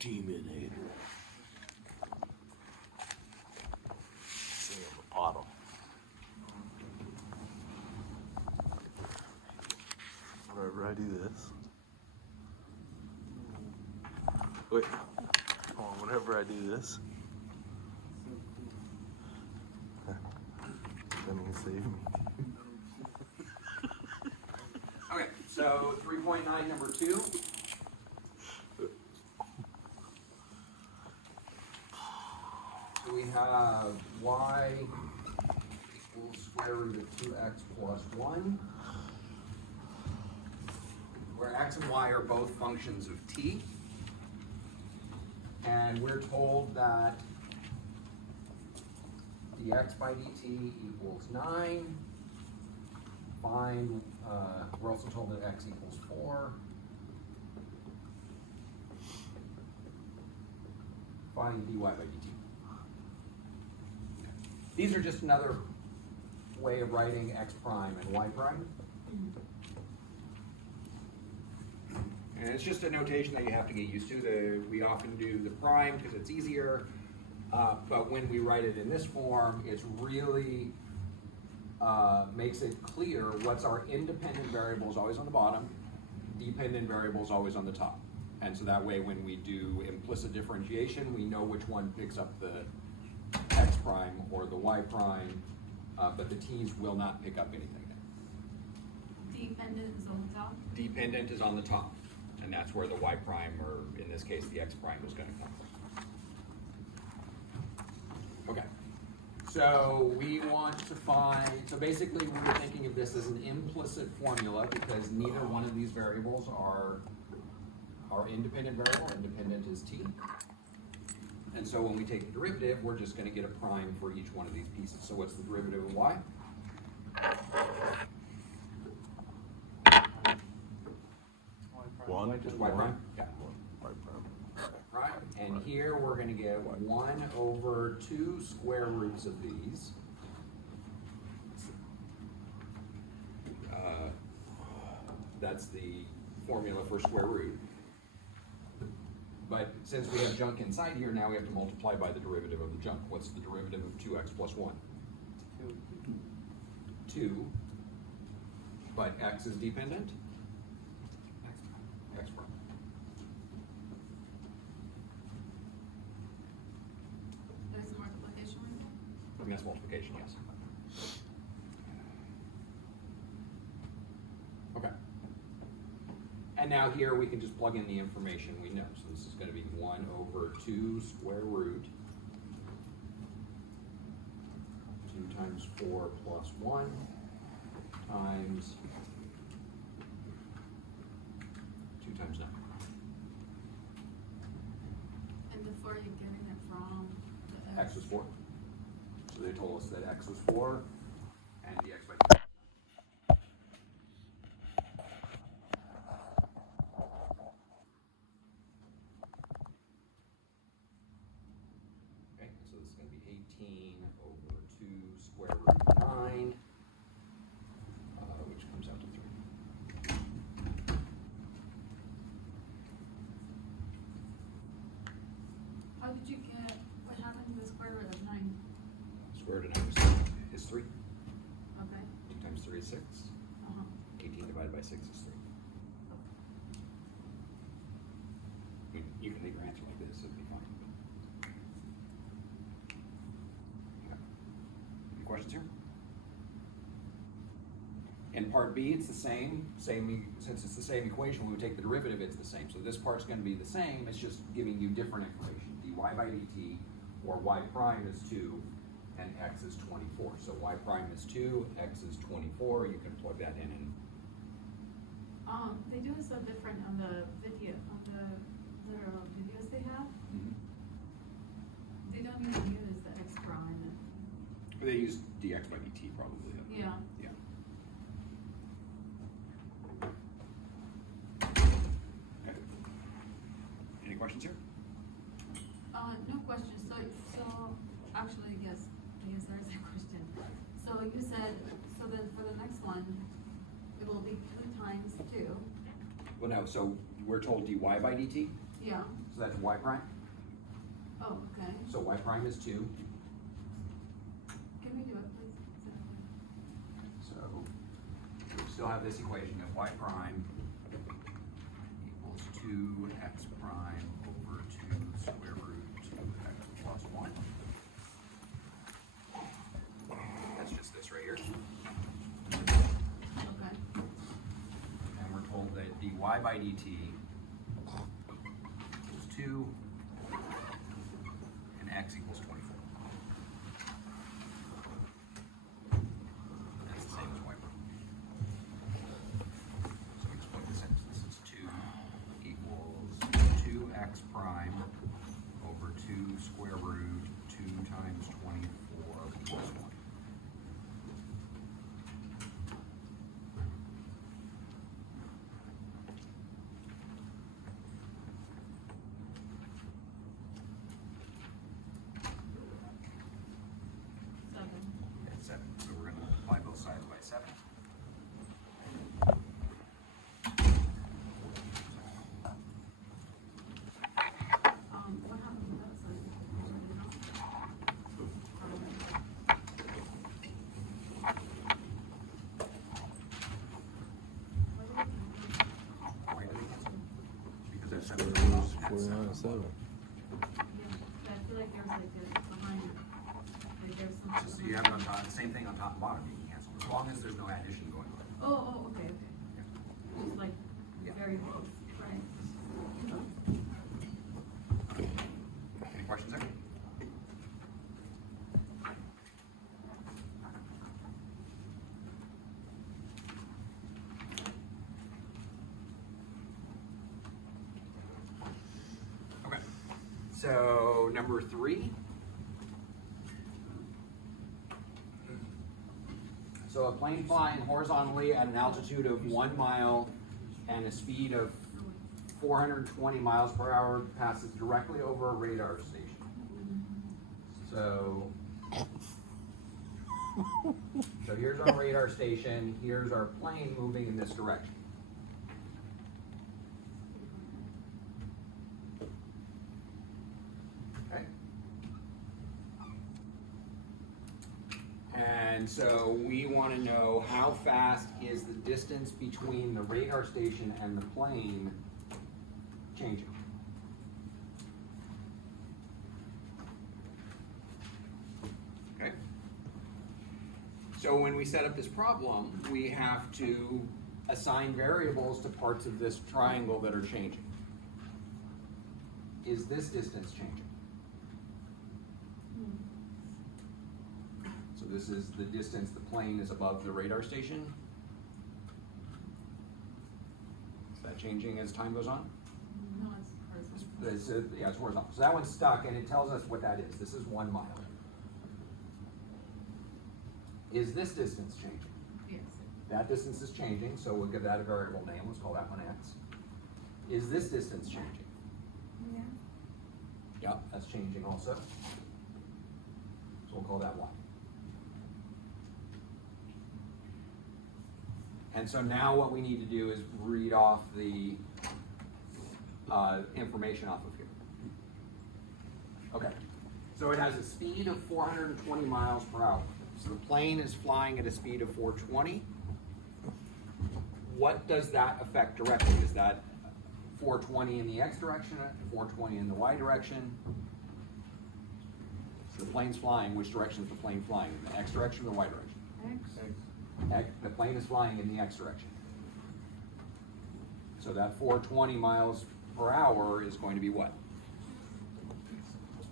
Deminator. See on the bottom. Whenever I do this. Wait. Hold on, whenever I do this. That means save me. Okay, so 3.9, number 2. So we have y equals square root of 2x plus 1, where x and y are both functions of t. And we're told that dx by dt equals 9. Find, we're also told that x equals 4. Find dy by dt. These are just another way of writing x prime and y prime. And it's just a notation that you have to get used to. We often do the prime because it's easier, but when we write it in this form, it's really makes it clear what's our independent variables always on the bottom, dependent variables always on the top. And so that way when we do implicit differentiation, we know which one picks up the x prime or the y prime, but the t's will not pick up anything there. Dependent is on the top? Dependent is on the top, and that's where the y prime, or in this case the x prime, is going to come from. Okay. So we want to find, so basically we're thinking of this as an implicit formula because neither one of these variables are independent variable. Independent is t. And so when we take the derivative, we're just going to get a prime for each one of these pieces. So what's the derivative of y? One. Just y prime? Yeah. Y prime. Right, and here we're going to get 1 over 2 square roots of these. That's the formula for square root. But since we have junk inside here, now we have to multiply by the derivative of the junk. What's the derivative of 2x plus 1? 2. But x is dependent? X prime. There's a multiplication one? I mean, that's multiplication, yes. Okay. And now here we can just plug in the information we know. So this is going to be 1 over 2 square root 2 times 4 plus 1 times 2 times 9. And the 4 you're getting it from the X was 4. So they told us that x was 4 and dx by dt. Okay, so this is going to be 18 over 2 square root 9, which comes out to 3. How did you get, what happened to the square root of 9? Square root of 9 is 3. Okay. 2 times 3 is 6. Uh-huh. 18 divided by 6 is 3. I mean, you can leave your answer like this, it'd be fine. Okay. Any questions here? In part B, it's the same, since it's the same equation, when we take the derivative, it's the same. So this part's going to be the same, it's just giving you different information. dy by dt, or y prime is 2, and x is 24. So y prime is 2, x is 24. You can plug that in and They do it so different on the video, on the videos they have. They don't even use the x prime. they use dx by dt probably. Yeah. Yeah. Okay. Any questions here? No questions. So actually, yes, there is a question. So you said, so then for the next one, it will be 2 times 2. Well, no. So we're told dy by dt, Yeah, so that's y prime. oh, okay. So y prime is 2. Can we do it, please? So we still have this equation of y prime equals 2x prime over 2 square root 2x plus 1. That's just this right here. Okay, And we're told that dy by dt equals 2 and x equals 24. That's the same as y prime. So we just plug this in. So this is 2 equals 2x prime over 2 square root 2 times 24 plus 1. seven. That's 7. So we're going to multiply both sides by 7. What happened to that side? Why do they cancel? Because that's 7. It was 49-7. Yeah, but I feel like there's like a behind it. Like there's something. So you have it on top, same thing on top and bottom, you can cancel, as long as there's no addition going on. Oh, okay, okay. Just like Yeah. very close, right? Any questions there? Okay, so number 3. So a plane flying horizontally at an altitude of 1 mile and a speed of 420 miles per hour passes directly over a radar station. So here's our radar station, here's our plane moving in this direction. Okay. And so we want to know how fast is the distance between the radar station and the plane changing. Okay. So when we set up this problem, we have to assign variables to parts of this triangle that are changing. Is this distance changing? So this is the distance the plane is above the radar station. Is that changing as time goes on? No, it's horizontal. Yeah, it's horizontal. So that one's stuck, and it tells us what that is. This is 1 mile. Is this distance changing? Yes. That distance is changing, so we'll give that a variable name. Let's call that one x. Is this distance changing? Yeah. Yep, that's changing also. So we'll call that y. And so now what we need to do is read off the information off of here. Okay, so it has a speed of 420 miles per hour. So the plane is flying at a speed of 420. What does that affect directly? Is that 420 in the x direction, 420 in the y direction? So the plane's flying, which direction is the plane flying? In the x direction or the y direction? The plane is flying in the x direction. So that 420 miles per hour is going to be what?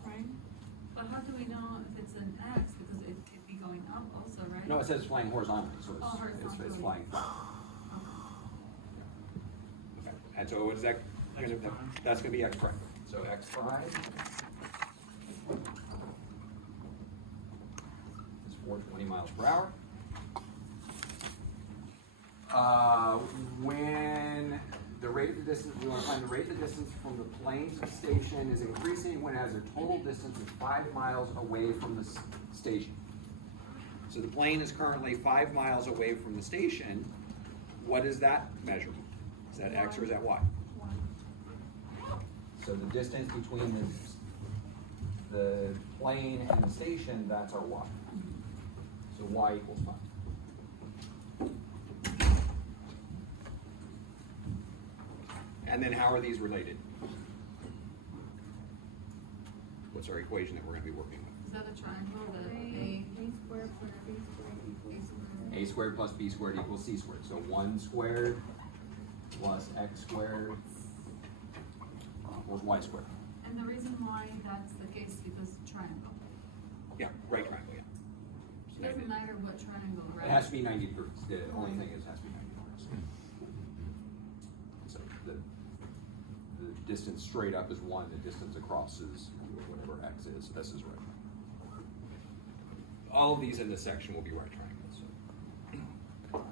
Right? But how do we know if it's an X, because it could be going up also, right? No, it says it's flying horizontally, so Oh, it's horizontally. flying flat. Okay. And so what is that gonna be? That's gonna be x prime. So x prime is 420 miles per hour. When the rate of the distance, we want to find the rate of the distance from the plane to the station is increasing when it has a total distance of 5 miles away from the station. So the plane is currently 5 miles away from the station. What is that measurement? Is that x or is that y? So the distance between the plane and the station, that's our y. So y equals 5. And then how are these related? What's our equation that we're gonna be working with? Is that the triangle, the A squared plus B squared equals. A A squared plus b squared equals c squared. So 1 squared plus x squared equals y squared. And the reason why that's the case is because triangle. Yeah, right triangle, yeah. It doesn't matter what triangle, right? It has to be 90 degrees. The only thing is it has to be 90 degrees. So the distance straight up is 1, the distance across is whatever x is. This is right. All of these in this section will be right triangles. So.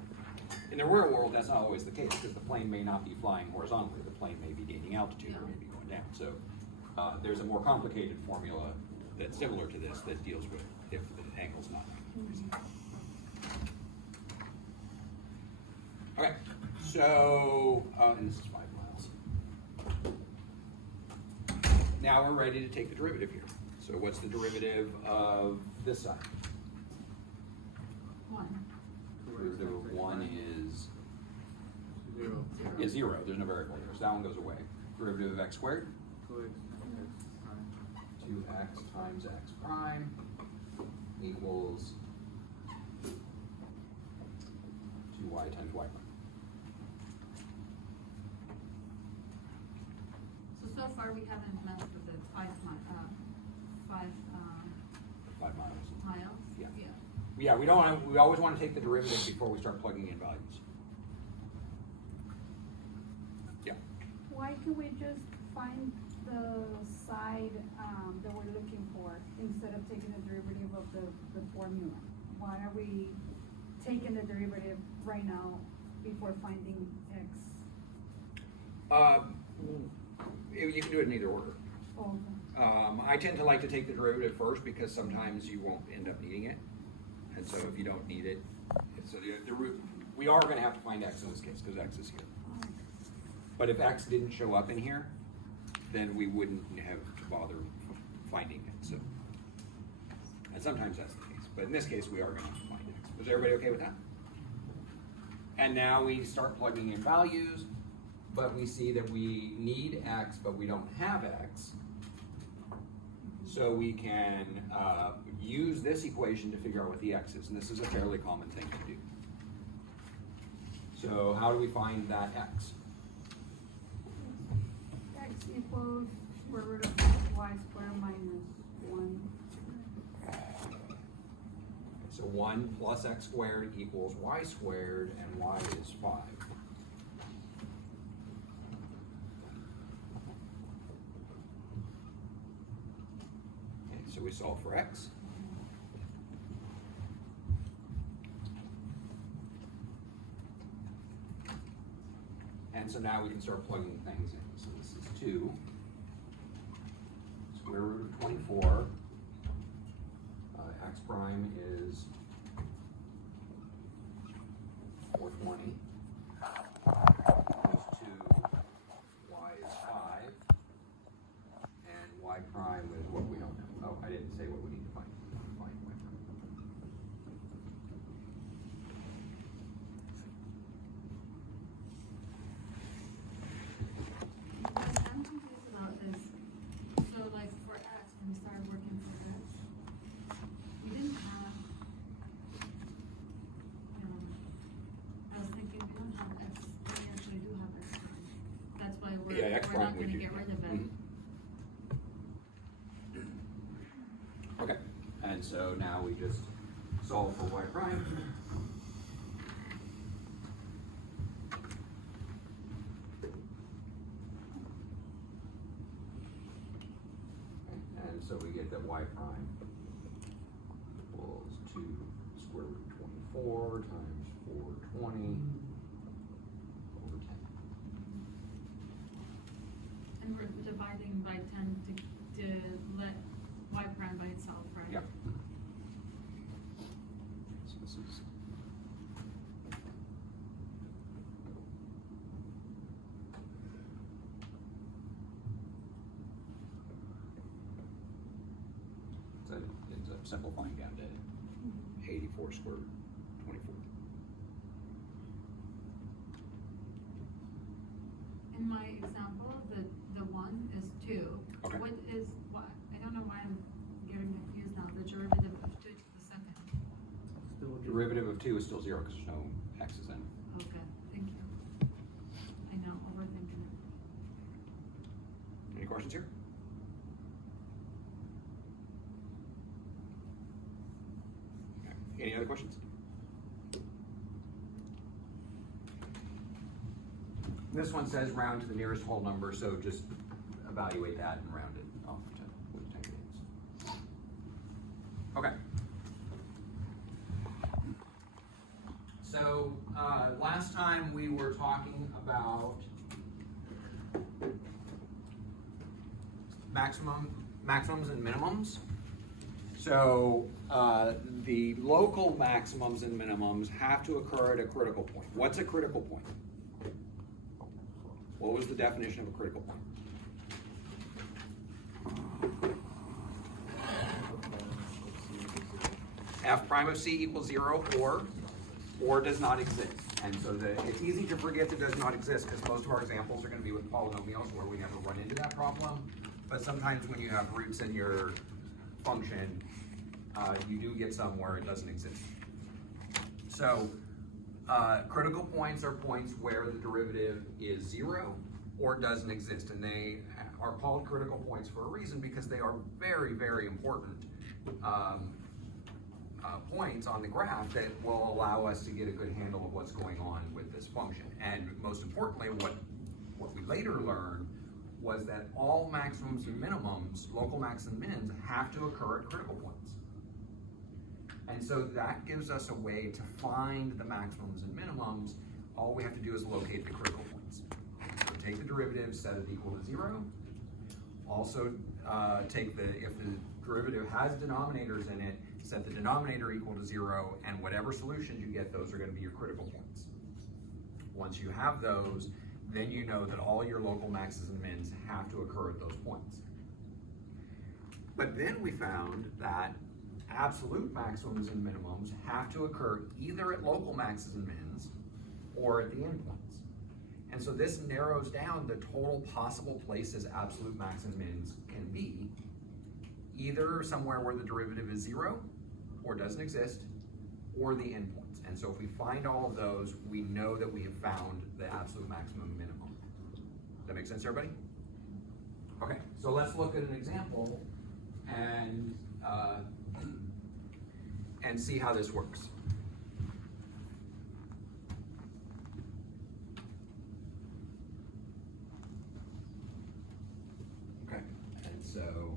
In the real world, that's not always the case because the plane may not be flying horizontally. The plane may be gaining altitude or may be going down. So there's a more complicated formula that's similar to this that deals with if the angle's not 90 degrees. Okay, so, and this is 5 miles. Now we're ready to take the derivative here. So what's the derivative of this side? 1. Derivative of 1 is 0. 0. There's no variable here, so that one goes away. Derivative of x squared? 2x times x prime equals 2y times y prime. So far we haven't met with the 5 5 miles. miles? Yeah. Yeah. Yeah, we always want to take the derivative before we start plugging in values. Yeah. Why can we just find the side, that we're looking for instead of taking the derivative of the formula? Why are we taking the derivative right now before finding x? You can do it in either order. Oh, I tend to like to take the derivative first because sometimes you won't end up needing it. And so if you don't need it, so we are going to have to find x in this case because x is here. But if x didn't show up in here, then we wouldn't have to bother finding it. So, and sometimes that's the case. But in this case, we are going to have to find x. Was everybody okay with that? And now we start plugging in values, but we see that we need x, but we don't have x. So we can use this equation to figure out what the x is, and this is a fairly common thing to do. So how do we find that x? x equals square root of y squared minus 1. So 1 plus x squared equals y squared, and y is 5. Okay, so we solve for x. And so now we can start plugging things in. So this is 2 square root of 24. X prime is 420. Equals 2. Y is 5. And y prime is what we don't know. Oh, I didn't say what we need to find. Find y prime. I'm confused about this. So like for x, when we started working for this, we didn't have, I was thinking we don't have x, we actually do have x prime. That's why Yeah, x we're not prime we gonna do. get rid of it. Mhm. Okay, and so now we just solve for y prime. And so we get that y prime equals 2 square root of 24 times 420 over 10. And we're dividing by 10 to let y prime by itself, right? Yep. So this is simplifying down to 84 squared, 24. In my example, the one is two. Okay. What is, what, I don't know why I'm getting confused now, the derivative of two to the second. Derivative of 2 is still 0 because there's no x's in it. Okay, thank you. I know, overthinking it. Any questions here? Okay. Any other questions? This one says round to the nearest whole number, so just evaluate that and round it off to what the type it is. Okay. So, last time we were talking about maximums and minimums. So, the local maximums and minimums have to occur at a critical point. What's a critical point? What was the definition of a critical point? F prime of C equals 0 or does not exist. And so it's easy to forget that does not exist because most of our examples are going to be with polynomials where we never run into that problem. But sometimes when you have roots in your function, you do get some where it doesn't exist. So critical points are points where the derivative is 0 or doesn't exist. And they are called critical points for a reason because they are very, very important points on the graph that will allow us to get a good handle of what's going on with this function. And most importantly, what we later learned was that all maximums and minimums, local max and mins, have to occur at critical points. And so that gives us a way to find the maximums and minimums. All we have to do is locate the critical points. So take the derivative, set it equal to 0. Also if the derivative has denominators in it, set the denominator equal to 0, and whatever solutions you get, those are going to be your critical points. Once you have those, then you know that all your local maxes and mins have to occur at those points. But then we found that absolute maximums and minimums have to occur either at local maxes and mins or at the endpoints. And so this narrows down the total possible places absolute max and mins can be, either somewhere where the derivative is 0 or doesn't exist, or the endpoints. And so if we find all of those, we know that we have found the absolute maximum and minimum. Does that make sense, everybody? Okay, so let's look at an example and see how this works. Okay, and so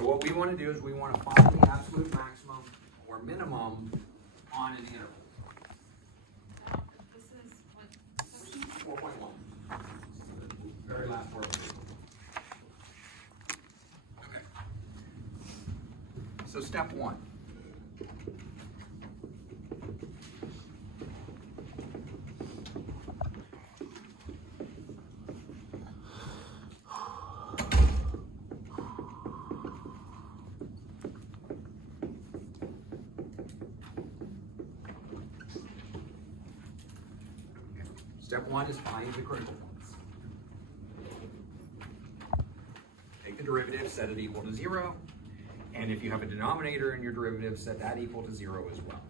what we want to do is we want to find the absolute maximum or minimum on an interval. This is what section? 4.1. The very last word. Okay. So step 1. Step 1 is find the critical points. Take the derivative, set it equal to 0, and if you have a denominator in your derivative, set that equal to 0 as well.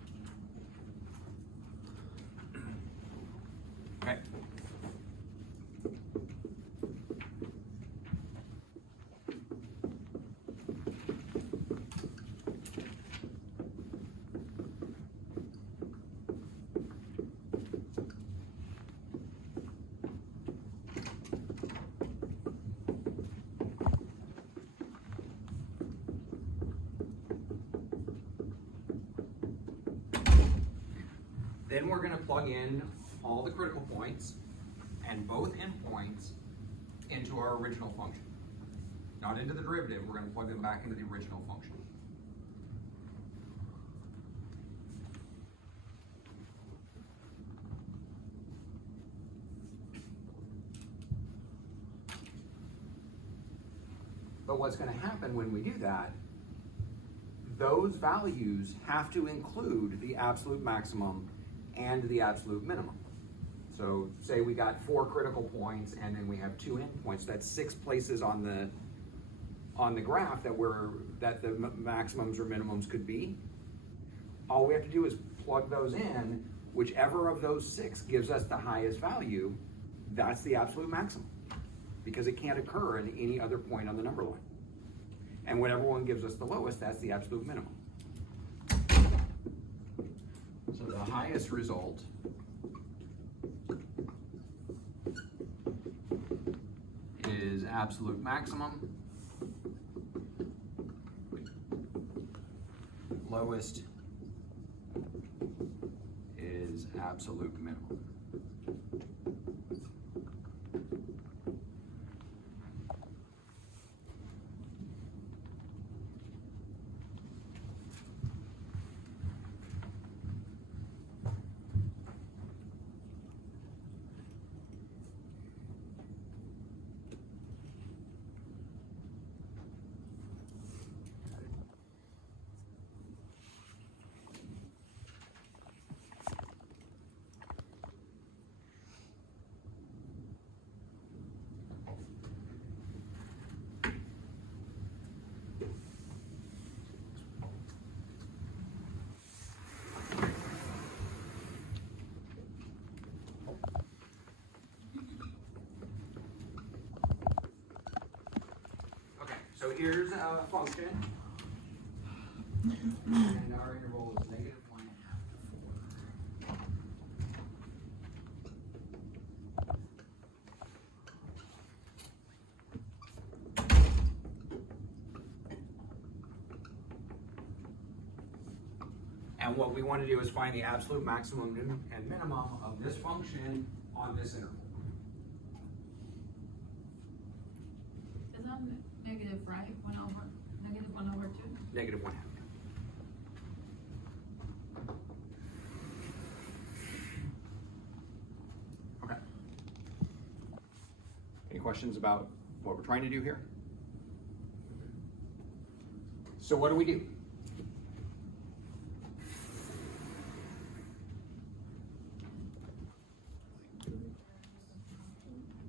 Okay. Then we're going to plug in all the critical points and both endpoints into our original function. Not into the derivative, we're gonna plug them back into the original function. But what's gonna happen when we do that, those values have to include the absolute maximum and the absolute minimum. So say we got 4 critical points and then we have 2 endpoints, that's 6 places on the graph that the maximums or minimums could be. All we have to do is plug those in, whichever of those 6 gives us the highest value, that's the absolute maximum, because it can't occur in any other point on the number line. And whatever one gives us the lowest, that's the absolute minimum. So the highest result is absolute maximum. Lowest is absolute minimum. So here's a function, and our interval is -1.5 to 4. And what we want to do is find the absolute maximum and minimum of this function on this interval. Is that negative, right? Negative 1/2. -1/2. Okay. Any questions about what we're trying to do here? So what do we do?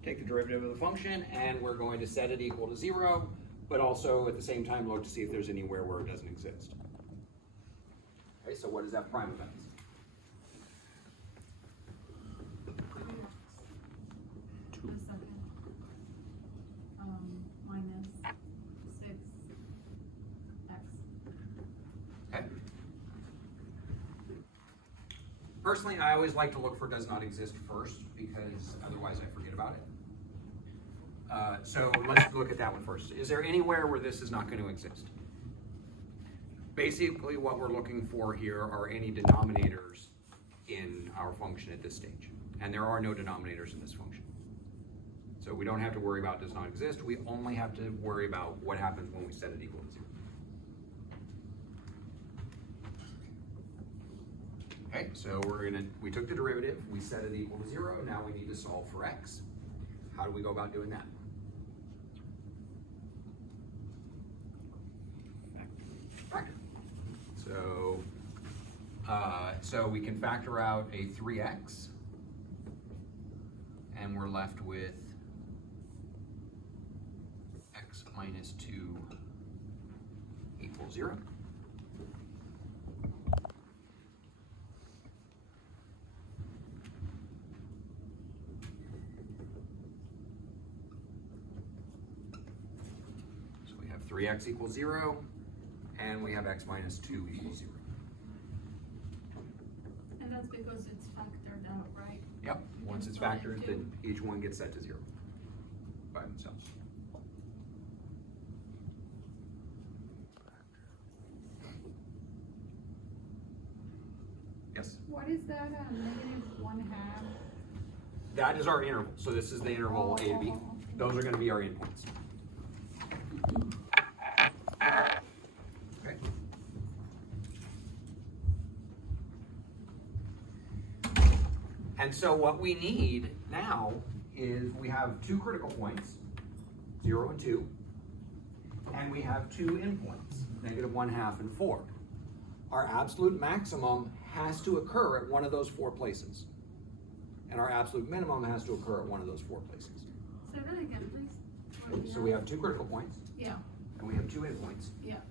Take the derivative of the function, and we're going to set it equal to 0, but also at the same time look to see if there's anywhere where it doesn't exist. Okay, so what is that prime of x? A second. Minus 6x. Okay. Personally, I always like to look for does not exist first, because otherwise I forget about it. So let's look at that one first. Is there anywhere where this is not going to exist? Basically, what we're looking for here are any denominators in our function at this stage. And there are no denominators in this function. So we don't have to worry about does not exist. We only have to worry about what happens when we set it equal to 0. Okay, so we took the derivative, we set it equal to 0, now we need to solve for x. How do we go about doing that? Factor. So we can factor out a 3x, and we're left with x minus 2 equals 0. So we have 3x equals 0, and we have x minus 2 equals 0. And that's because it's factored out, right? Yep, once it's factored, then each one gets set to 0 by themselves. Yes? What is that, -1/2? that is our interval. So this is the interval A to B. Those are gonna be our endpoints. Okay. And so what we need now is we have two critical points, 0 and 2, and we have two endpoints, -1/2 and 4. Our absolute maximum has to occur at one of those 4 places. And our absolute minimum has to occur at one of those 4 places. Say that again, please. So we have two critical points, Yeah, and we have two endpoints. yeah.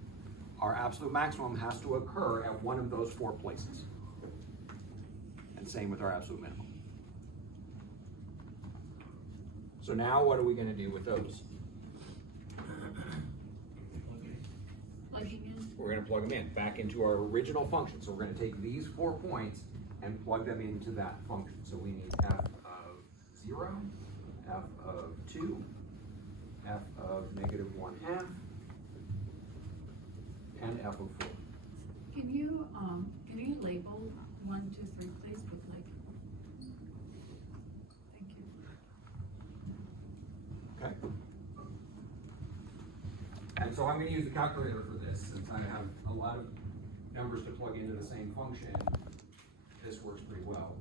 Our absolute maximum has to occur at one of those 4 places. And same with our absolute minimum. So now what are we gonna do with those? Plugging in. We're gonna plug them in, back into our original function. So we're gonna take these 4 points and plug them into that function. So we need f of 0, f of 2, f of -1/2, and f of 4. Can you label 1, 2, 3, please, with like, thank you. Okay. And so I'm gonna use the calculator for this, since I have a lot of numbers to plug into the same function. This works pretty well.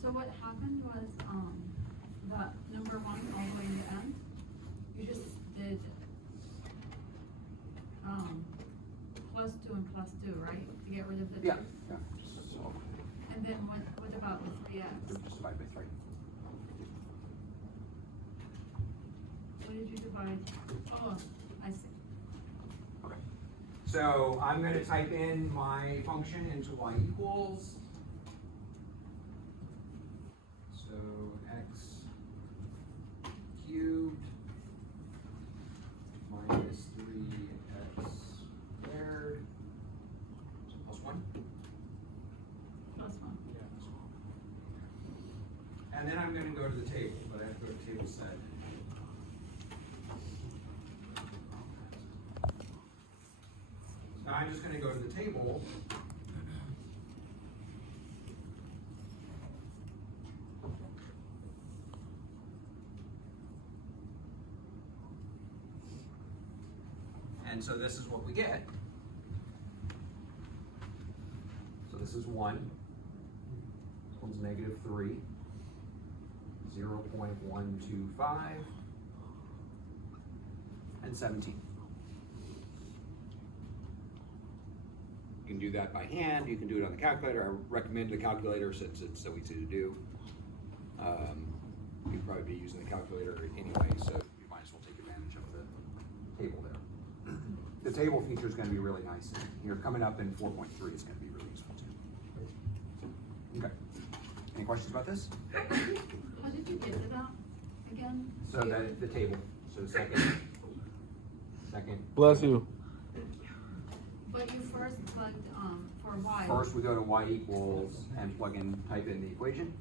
So what happened was, the number 1 all the way in the end, you just did, +2 and +2, right? To get rid of the 2? Yeah. So And then what about with 3x? just divide by 3. What did you divide? Oh, I see. Okay. So I'm gonna type in my function into y equals. So x cubed minus 3x squared, so plus 1. +1. And then I'm gonna go to the table, but I have to go to table set. Now I'm just gonna go to the table. And so this is what we get. So this is 1. This one's -3. 0.125, and 17. You can do that by hand, you can do it on the calculator. I recommend the calculator since it's so easy to do. You'd probably be using the calculator anyway, so you might as well take advantage of the table there. The table feature is going to be really nice. Here, coming up in 4.3 is going to be really useful too. Okay. Any questions about this? How did you get to that again? So the table, so second. Bless you. But you first plugged, for y. First, we go to y equals and type in the equation.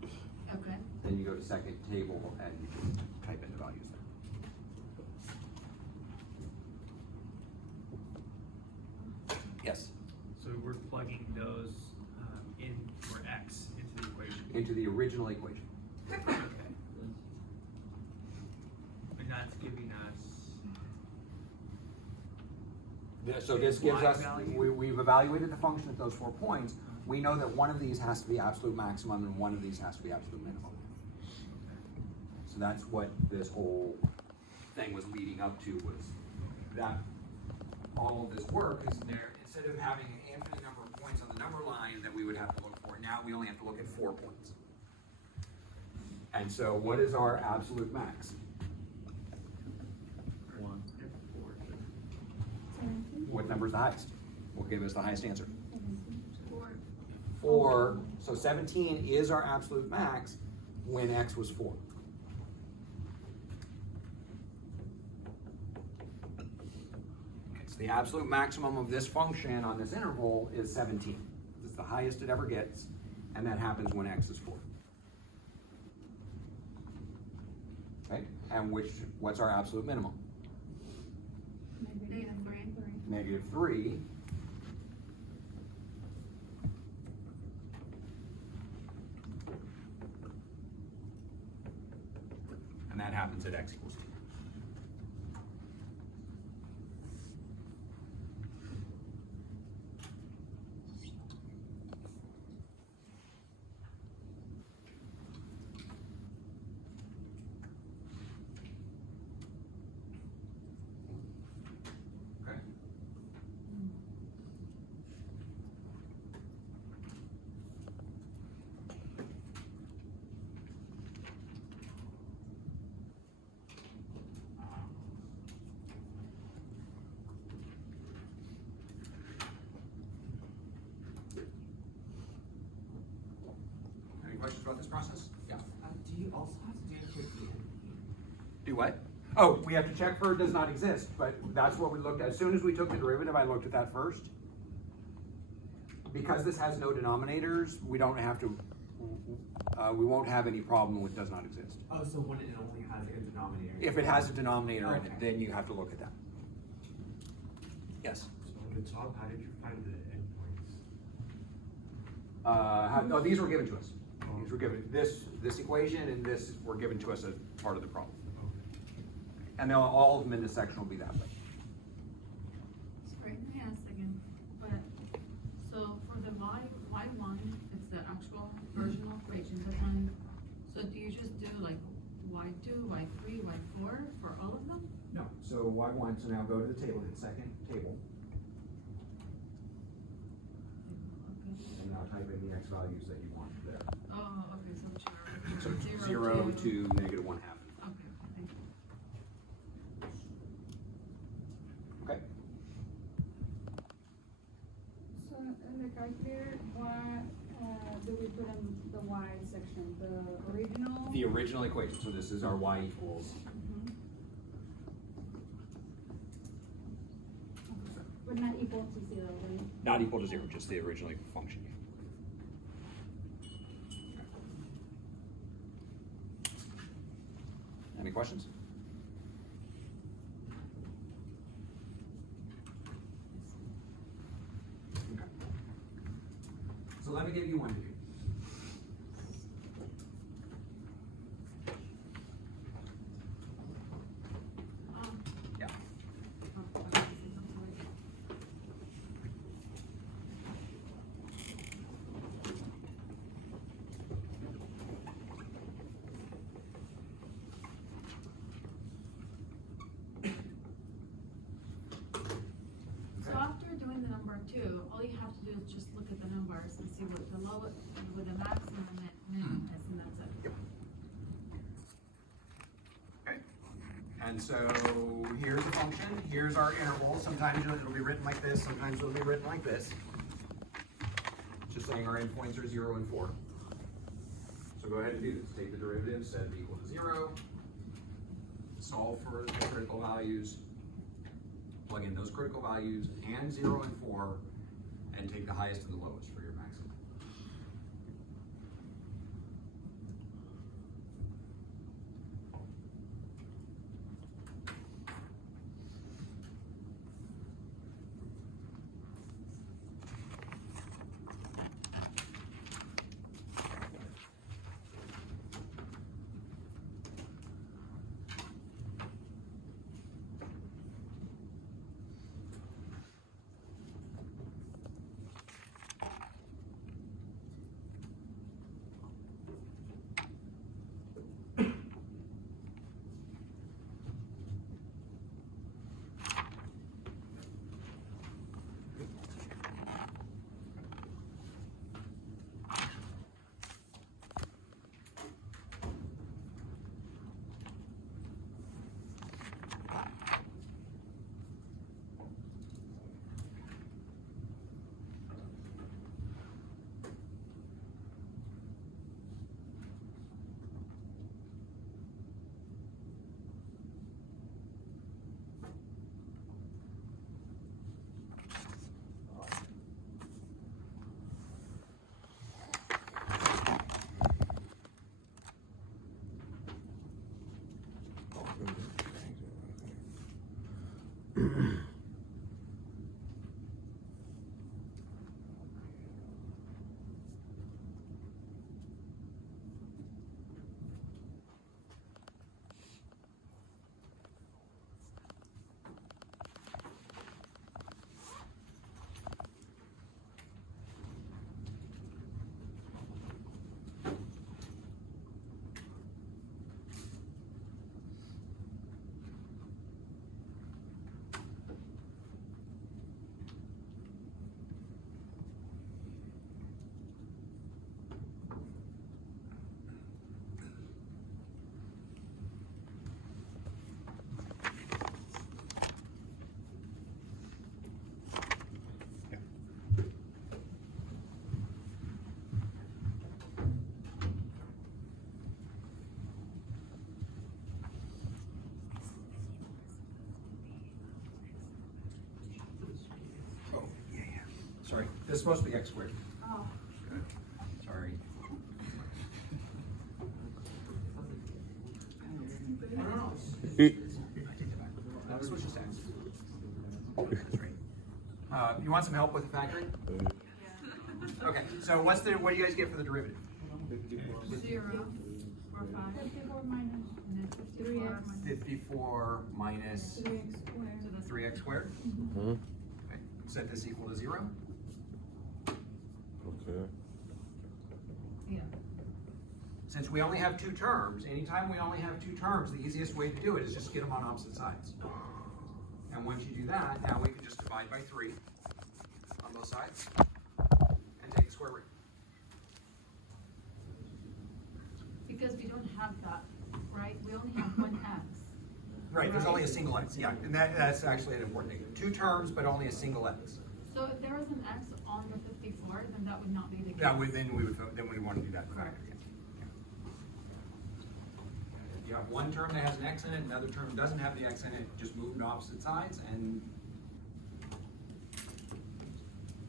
Okay. Then you go to second table and you just type in the values there. Yes, So we're plugging those in for x into the equation. into the original equation. Okay. But not giving us. So this gives Y us, value? we've evaluated the function at those 4 points. We know that one of these has to be absolute maximum and one of these has to be absolute minimum. So that's what this whole thing was leading up to, was that all of this work is there, instead of having an infinite number of points on the number line that we would have to look for, now we only have to look at 4 points. And so what is our absolute max? 1. What number is the highest? What gave us the highest answer? 4. 4, so 17 is our absolute max when x was 4. Okay, so the absolute maximum of this function on this interval is 17. This is the highest it ever gets, and that happens when x is 4. Okay, and what's our absolute minimum? Negative three. Negative 3. And that happens at x equals 2. Okay. Any questions about this process? Yeah. Do you also have to do it for the end? Do what? Oh, we have to check for it does not exist, but that's what we looked at. As soon as we took the derivative, I looked at that first. Because this has no denominators, we don't have to, we won't have any problem with does not exist. Oh, so when it only has like a denominator? If it has a denominator in it, Okay. then you have to look at that. Yes. So at the top, how did you find the endpoints? No, these were given to us. These were given, this equation and this were given to us as part of the problem. And they'll, all of them in this section will be that way. Sorry, let me ask again, but, so for the y1, it's the actual versional equation, but then, so do you just do like y2, y3, y4 for all of them? No, so y1, so now go to the table, hit second table, Okay. and now type in the x values that you want there. Oh, okay, so So zero, 0 to negative 1/2. Okay, thank you. Okay? So in the calculator, what, do we put in the y section, the original? The original equation, so this is our y equals. Mhm. But not equal to 0, right? Not equal to 0, just the original function. Any questions? Okay. So let me give you one to do. Yeah. Oh, okay, I'm sorry. So after doing the number 2, all you have to do is just look at the numbers and see what the lowest, what the maximum and minimum is, and that's it. Yep. Okay. And so here's the function, here's our interval. Sometimes it'll be written like this, sometimes it'll be written like this. Just saying our endpoints are 0 and 4. So go ahead and do this. Take the derivative, set it equal to 0. Solve for the critical values. Plug in those critical values and 0 and 4, and take the highest and the lowest for your maximum. Oh, yeah. Sorry, this is supposed to be x squared. Oh, Sorry. No, this was just x. That's right. You want some help with the factoring? Okay, so what do you guys get for the derivative? 0 or 5, 54 minus and then 54 3x. minus 54 minus 3x squared. to the 3x squared. Hmm? Okay. Set this equal to 0. Okay. Yeah. Since we only have two terms, anytime we only have two terms, the easiest way to do it is just get them on opposite sides. And once you do that, now we can just divide by 3 on both sides and take the square root. Because we don't have that, right? We only have one x. Right, there's only a single x, yeah, and that's actually an important thing. Two terms, but only a single x. So if there was an x on the 54, then that would not be the case. Then we want to do that factor, yeah. You have one term that has an x in it, another term doesn't have the x in it, just move them to opposite sides and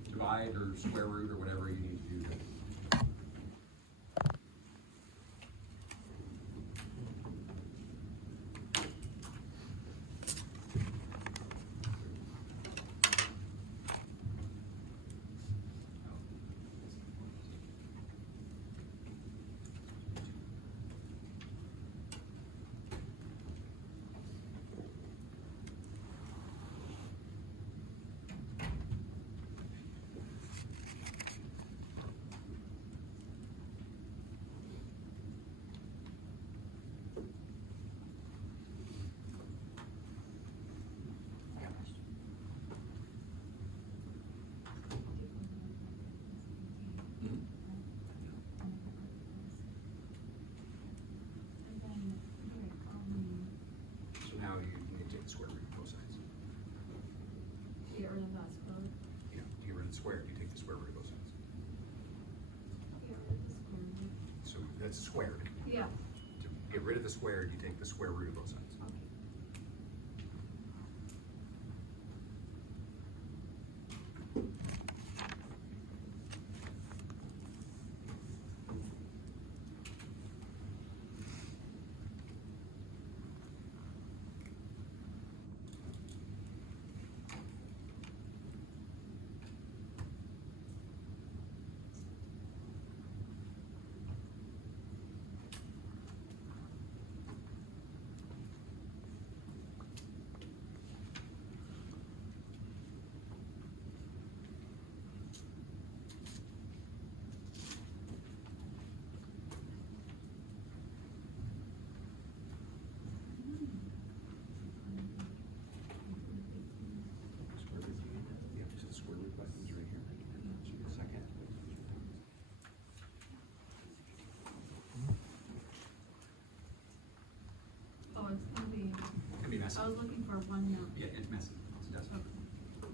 divide or square root or whatever you need to do. And then, So now you need to take the square root of both sides. get rid of that square root. Yeah, to get rid of the square, you take the square root of both sides. Get rid of the square root. So that's squared. Yeah, To get rid of the squared, you take the square root of both sides. okay. Square root, yeah, just the square root buttons right here. So a second. Oh, it's gonna be, Can be messy. I was looking for one note. Yeah, it's messy. It does. Okay.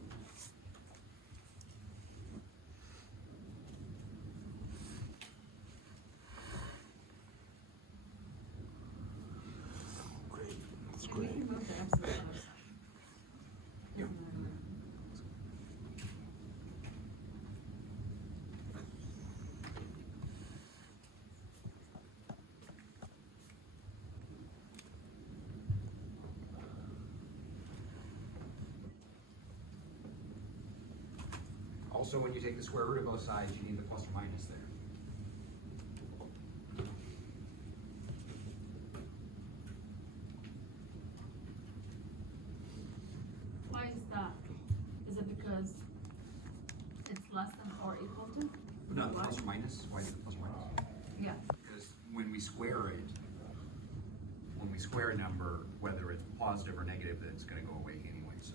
Great. That's And we great. can move the x to the other side. Yeah. Also, when you take the square root of both sides, you need the plus or minus there. Why is that? Is it because it's less than or equal to? No, the Why? plus or minus, why is it plus or minus? Yeah, Because when we square it, when we square a number, whether it's positive or negative, it's gonna go away anyway, so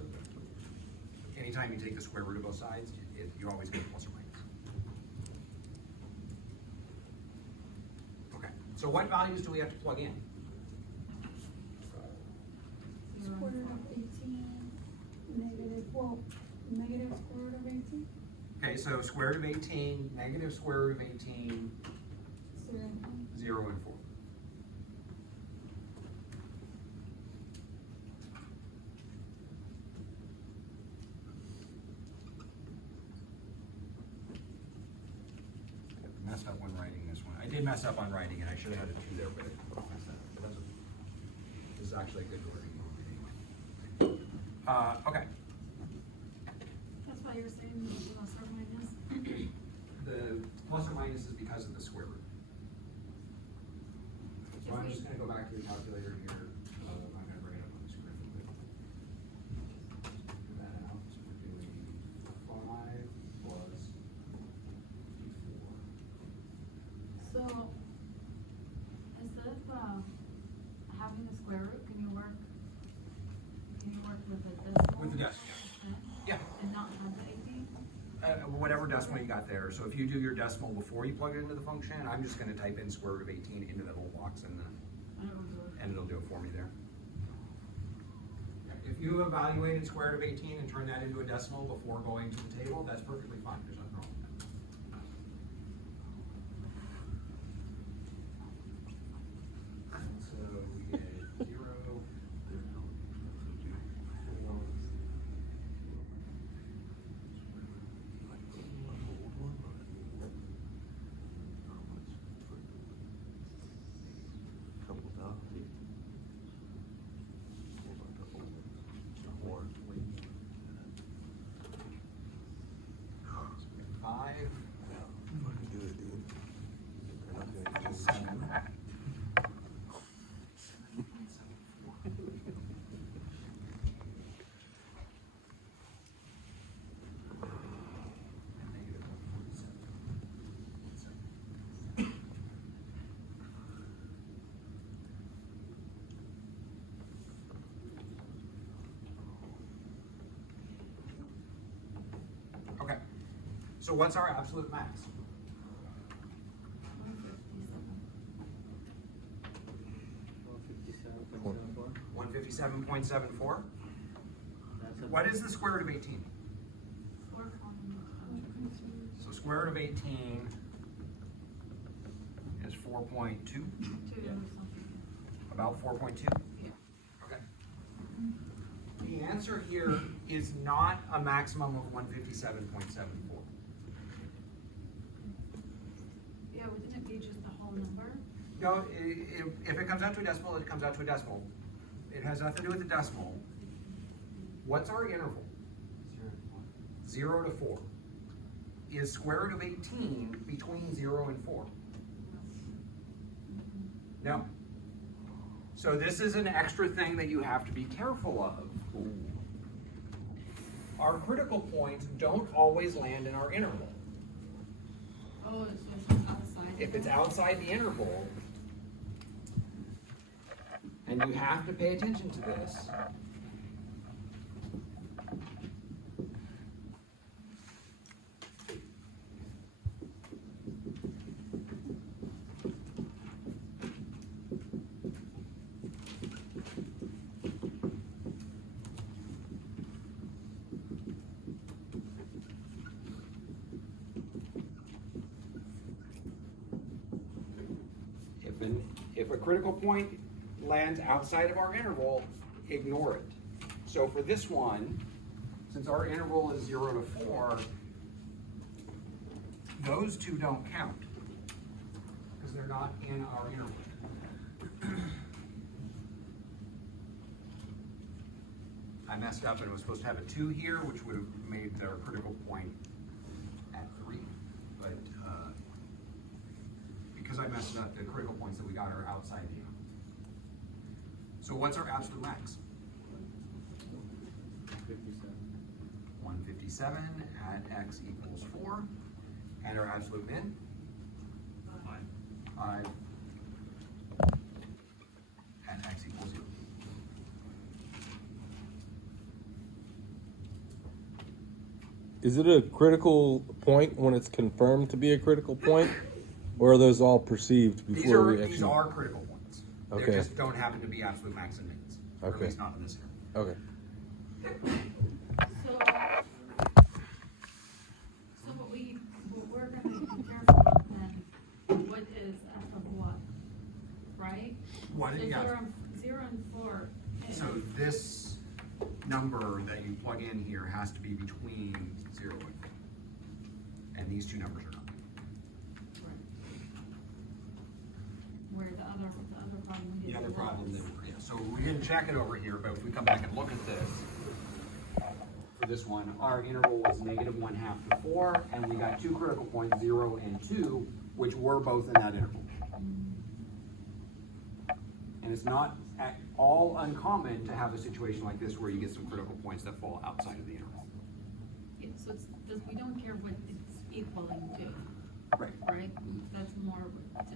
anytime you take the square root of both sides, you always get plus or minus. Okay, so what values do we have to plug in? zero Square and root four. of 18, negative, well, negative square root of 18, Okay, so square root of 18, negative square root of 18, 0 and 1. 0 and 4. I messed up when writing this one. I did mess up on writing it. I should have had a 2 there, but I messed up. But this is actually a good wording. Okay. That's why you're saying the plus or minus? The plus or minus is because of the square root. So I'm just gonna go back to the calculator here. I'm gonna bring it up on the screen real quick. Do that out. So we're doing 5 plus 4. So, instead of, having a square root, can you work with a decimal? With the decimal, instead? Yeah. And not have the 18? Whatever decimal you got there. So if you do your decimal before you plug it into the function, I'm just gonna type in square root of 18 into that little box I don't do it. and it'll do it for me there. If you evaluated square root of 18 and turned that into a decimal before going to the table, that's perfectly fine. There's nothing wrong with that. So we get 0, 4, Couple thousand. What about the old ones? Or, Five, fucking good, dude. They're not gonna get 7. Okay, so what's our absolute max? 157.74. 157.74? That's a- What is the square root of 18? Or common. So square root of 18 is 4.2, 2 or something. about 4.2? Yeah. Okay. The answer here is not a maximum of 157.74. Yeah, wouldn't it be just the whole number? No, if it comes out to a decimal, it comes out to a decimal. It has nothing to do with the decimal. What's our interval? 0 to 4. Is square root of 18 between 0 and 4? No. So this is an extra thing that you have to be careful of. Our critical points don't always land in our interval. Oh, it's just outside. If it's outside the interval, and you have to pay attention to this. If a critical point lands outside of our interval, ignore it. So for this one, since our interval is 0 to 4, those two don't count because they're not in our interval. I messed up and it was supposed to have a 2 here, which would have made their critical point that messes up. The critical points that we got are outside the interval. So what's our absolute max? 157 at x equals 4. And our absolute min? 5 at x equals 0. Is it a critical point when it's confirmed to be a critical point? Or are those all perceived before we actually? These are critical points. Okay. They just don't happen to be absolute max and mins. Or at Okay. least not in this area. Okay. So, what we're gonna be careful of then, what is f of what, right? What do So you got? 0 and 4. So this number that you plug in here has to be between 0 and 4. And these two numbers are not. Where the other problem is. The other problem that, yeah, so we didn't check it over here, but if we come back and look at this, for this one, our interval was -1/2 to 4, and we got two critical points, 0 and 2, which were both in that interval. And it's not at all uncommon to have a situation like this where you get some critical points that fall outside of the interval. Yeah, so we don't care what it's equaling to, Right. right? That's more,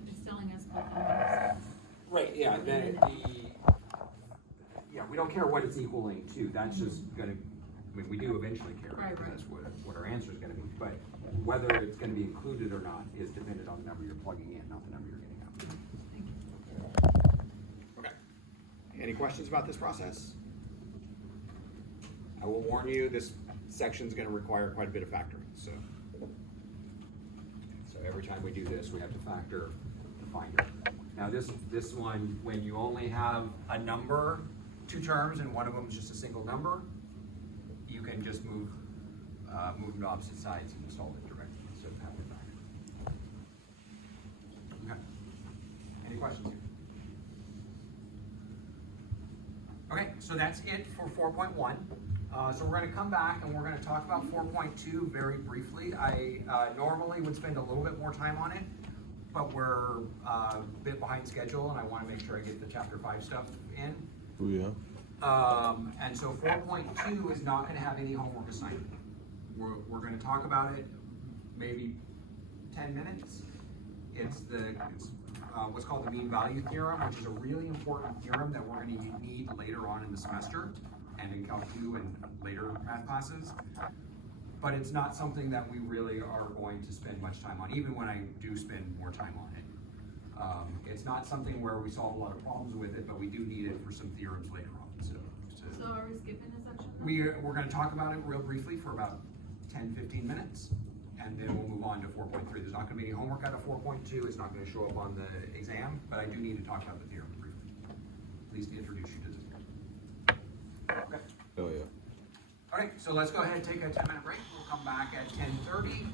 it's telling us what the max is. Right, yeah, yeah, we don't care what it's equaling to, that's just gonna, I mean, we do eventually care, Right, because right. that's what our answer is gonna be, but whether it's gonna be included or not is dependent on the number you're plugging in, not the number you're getting out. Thank you. Okay. Any questions about this process? I will warn you, this section's gonna require quite a bit of factoring, so. So every time we do this, we have to factor the finder. Now this one, when you only have a number, two terms, and one of them is just a single number, you can just move them to opposite sides and solve it directly instead of having to factor. Okay. Any questions here? Okay, so that's it for 4.1. So we're gonna come back and we're gonna talk about 4.2 very briefly. I normally would spend a little bit more time on it, but we're a bit behind schedule and I wanna make sure I get the chapter 5 stuff in. Oh, yeah. And so 4.2 is not gonna have any homework assignment. We're gonna talk about it maybe 10 minutes. It's what's called the mean value theorem, which is a really important theorem that we're gonna need later on in the semester and in Calc 2 and later math classes. But it's not something that we really are going to spend much time on, even when I do spend more time on it. It's not something where we solve a lot of problems with it, but we do need it for some theorems later on, so. So are we skipping a section? now? We're gonna talk about it real briefly for about 10-15 minutes, and then we'll move on to 4.3. There's not gonna be any homework out of 4.2, it's not gonna show up on the exam, but I do need to talk about the theorem briefly. Please introduce you to the theorem. Okay. Oh, yeah. All right, so let's go ahead and take a 10-minute break. We'll come back at 10:30.